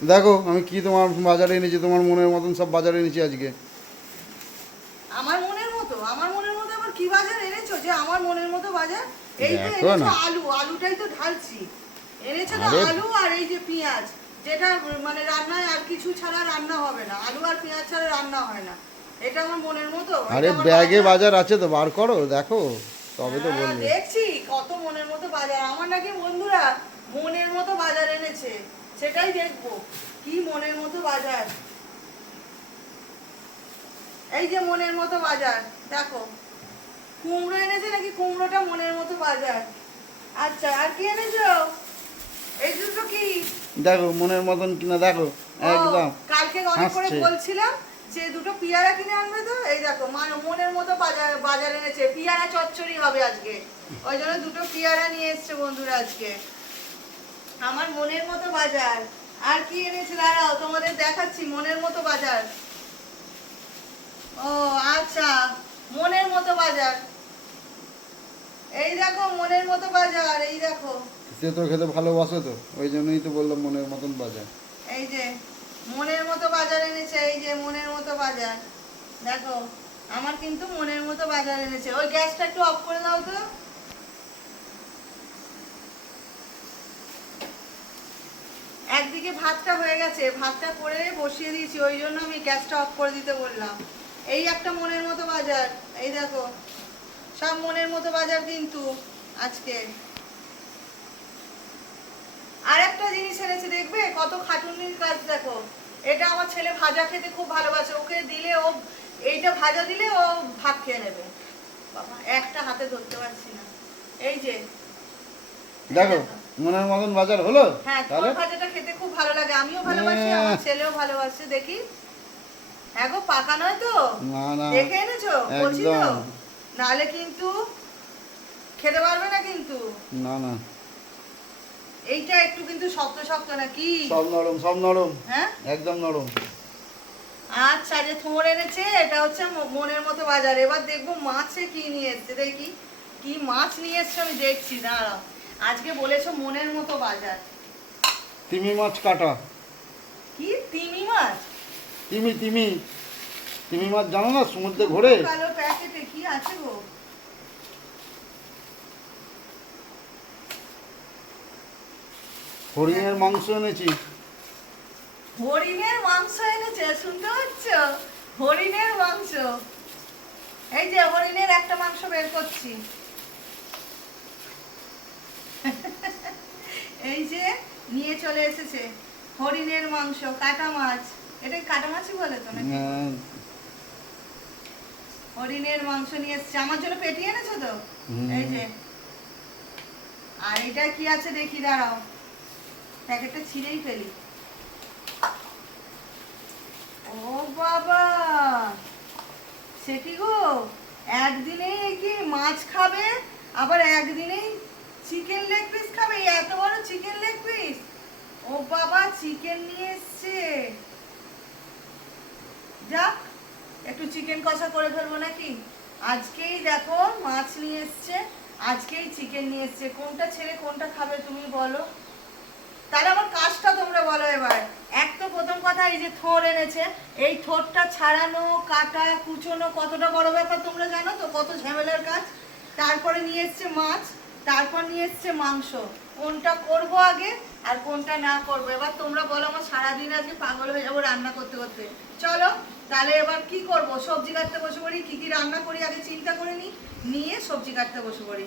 দেখো আমি কি তোমার বাজারে এনেছি তোমার মনের মতন সব বাজারে এনেছি আজকে। আমার মনের মতো? আমার মনের মতো আবার কি বাজার এনেছো? যে আমার মনের মতো বাজার? এই তো এনেছো আলু আলুটাই তো ঢালছি। এনেছো তো আলু আর এই যে পেঁয়াজ যেটা মানে রান্নায় আর কিছু ছাড়া রান্না হবে না। আলু আর পেঁয়াজ ছাড়া রান্না হয় না। এটা আমার মনের মতো? আরে ব্যাগে বাজার। বাজার আছে তো বার করো দেখো তবে তো হ্যাঁ, বলবে দেখছি কত মনের মতো বাজার। আমার নাকি বন্ধুরা মনের মতো বাজার এনেছে। সেটাই দেখব। কি মনের মতো বাজার? এই যে মনের মতো বাজার দেখো। কুমড়ো এনেছে নাকি কুমড়োটা মনের মতো বাজার? আচ্ছা আর কি এনেছো? এই দুটো কি? দেখো মনের মতন কিনা দেখো একদম। কালকে অনেক করে বলছিলাম যে দুটো পিয়ারা কিনে আনবে তো? এই দেখো মানে মনের মতো বাজার বাজার এনেছে। পিয়ারা চচ্চড়ি হবে আজকে। ওই জন্য দুটো পিয়ারা নিয়ে এসছে বন্ধুরা আজকে। আমার মনের মতো বাজার। আর কি এনেছে? দাঁড়াও তোমাদের দেখাচ্ছি মনের মতো বাজার। ও আচ্ছা মনের মতো বাজার। এই দেখো মনের মতো বাজার এই দেখো। সে তো খেতে ভালোবাসে তো ওই জন্যই তো বললাম মনের মতন বাজার। এই যে মনের মতো বাজার এনেছে এই যে মনের মতো বাজার। দেখো আমার কিন্তু মনের মতো বাজার এনেছে। ওই গ্যাসটা একটু অফ করে দাও তো। একদিকে ভাতটা হয়ে গেছে, ভাতটা করে বসিয়ে দিয়েছি, ওই জন্য আমি গ্যাসটা অফ করে দিতে বললাম। এই একটা মনের মতো বাজার, এই দেখো, সব মনের মতো বাজার কিন্তু আজকে। আর একটা জিনিস এনেছি, দেখবে? কত খাটুনির কাজ, দেখো। এটা আমার ছেলে ভাজা খেতে খুব ভালোবাসে, ওকে দিলে ও, এইটা ভাজা দিলে ও ভাত খেয়ে নেবে। বাবা, একটা হাতে ধরতে পারছি না। এই যে। দেখো মনের মতন বাজার হলো? হ্যাঁ তোর ভাজাটা খেতে খুব ভালো লাগে আমিও ভালোবাসি আমার ছেলেও ভালোবাসে দেখি। হ্যাঁ গো পাকা নয় তো? না না। দেখে এনেছো? বলছি তো? নালে কিন্তু খেতে পারবে না কিন্তু। না না। এইটা একটু কিন্তু শক্ত শক্ত না কি? সব নরম সব নরম। হ্যাঁ? একদম নরম। আচ্ছা যে থোড় এনেছে এটা হচ্ছে মনের মতো বাজার। এবার দেখব মাছে কি নিয়ে এসছে দেখি। কি মাছ নিয়ে এসছে আমি দেখছি দাঁড়াও। আজকে বলেছ মনের মতো বাজার। তিমি মাছ কাটা। কি? তিমি মাছ? তিমি তিমি। তিমি মাছ জানো না সমুদ্রে ঘোরে? কালো প্যাকেটে কি আছে গো? হরিণের মাংস এনেছি। হরিণের মাংস এনেছে শুনতে পাচ্ছ? হরিণের মাংস। এই যে হরিণের একটা মাংস বের করছি এই যে নিয়ে চলে এসেছে। হরিণের মাংস কাটা মাছ। এটা কাটা মাছই বলে তো নাকি? হরিণের মাংস নিয়ে এসেছে। আমার জন্য পেটি এনেছো তো? এই যে। আর এটা কি আছে দেখি দাঁড়াও। প্যাকেটটা ছিঁড়েই ফেলি। ও বাবা! সে কি গো? একদিনেই কি মাছ খাবে? আবার একদিনেই চিকেন লেগ পিস খাবে? এত বড় চিকেন লেগ পিস ও বাবা চিকেন নিয়ে এসছে। যাক, একটু চিকেন কষা করে ফেলব নাকি? আজকেই দেখো, মাছ নিয়ে এসছে। আজকেই চিকেন নিয়ে এসছে। কোনটা ছেড়ে কোনটা খাবে তুমি বলো? তাহলে আমার কাজটা তোমরা বলো এবার। এক তো প্রথম কথা, এই যে থোর এনেছে। এই থোরটা ছাড়ানো, কাটা, কুচোনো কতটা বড় ব্যাপার তোমরা জানো তো? কত ঝামেলার কাজ। তারপরে নিয়ে এসছে মাছ। তারপর নিয়ে এসছে মাংস। কোনটা করব আগে আর কোনটা না করব? এবার তোমরা বলো আমার সারাদিন আজকে পাগল হয়ে যাব রান্না করতে করতে। চলো, তাহলে এবার কি করব? সবজি কাটতে বসে পড়ি, কী কী রান্না করি আগে চিন্তা করে নিই নিয়ে সবজি কাটতে বসে পড়ি।